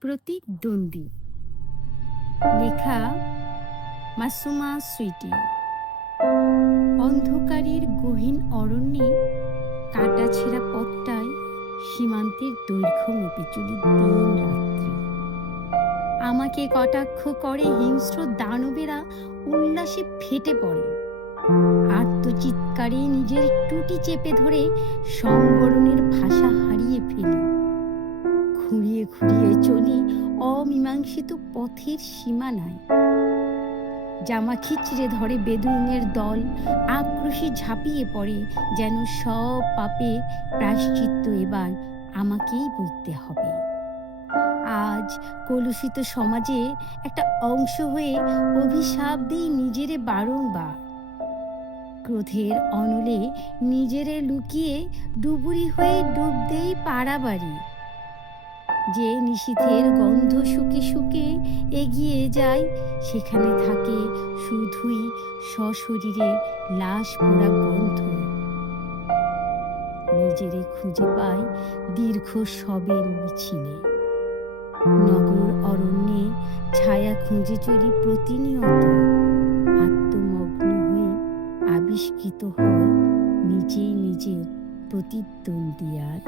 প্রতিদ্বন্দ্বী। লেখা মাসুমা সুইটি। অন্ধকারের গহীন অরণ্যে কাটা ছেঁড়া পথটায় সীমান্তের দৈর্ঘ্য মেপে চলি দিন রাত্রি। আমাকে কটাক্ষ করে হিংস্র দানবেরা উল্লাসে ফেটে পড়ে। আত্মচিৎকারে নিজের টুটি চেপে ধরে সংবরণের ভাষা হারিয়ে ফেলি। ঘুরিয়ে ঘুরিয়ে চলি। অমীমাংসিত পথের সীমানায় জামা খিচড়ে ধরে বেদুইনের দল। আক্রোশে ঝাঁপিয়ে পড়ে যেন সব পাপে প্রায়শ্চিত্ত এবার আমাকেই বলতে হবে। আজ কলুষিত সমাজে একটা অংশ হয়ে অভিশাপ দিই নিজেরে বারংবার। ক্রোধের অনলে নিজেরে লুকিয়ে ডুবুরি হয়ে ডুব দেই পাড়াবাড়ি। যে নিশীথের গন্ধ শুকে শুকে এগিয়ে যায়, সেখানে থাকে শুধুই সশরীরে লাশ পোড়া গন্ধ। নিজেরে খুঁজে পাই দীর্ঘ সবের মিছিলে। নগর অরণ্যে ছায়া খুঁজে চলি প্রতিনিয়ত। আত্মমগ্ন হয়ে আবিষ্কৃত হয় নিজেই নিজের প্রতিদ্বন্দ্বী আজ।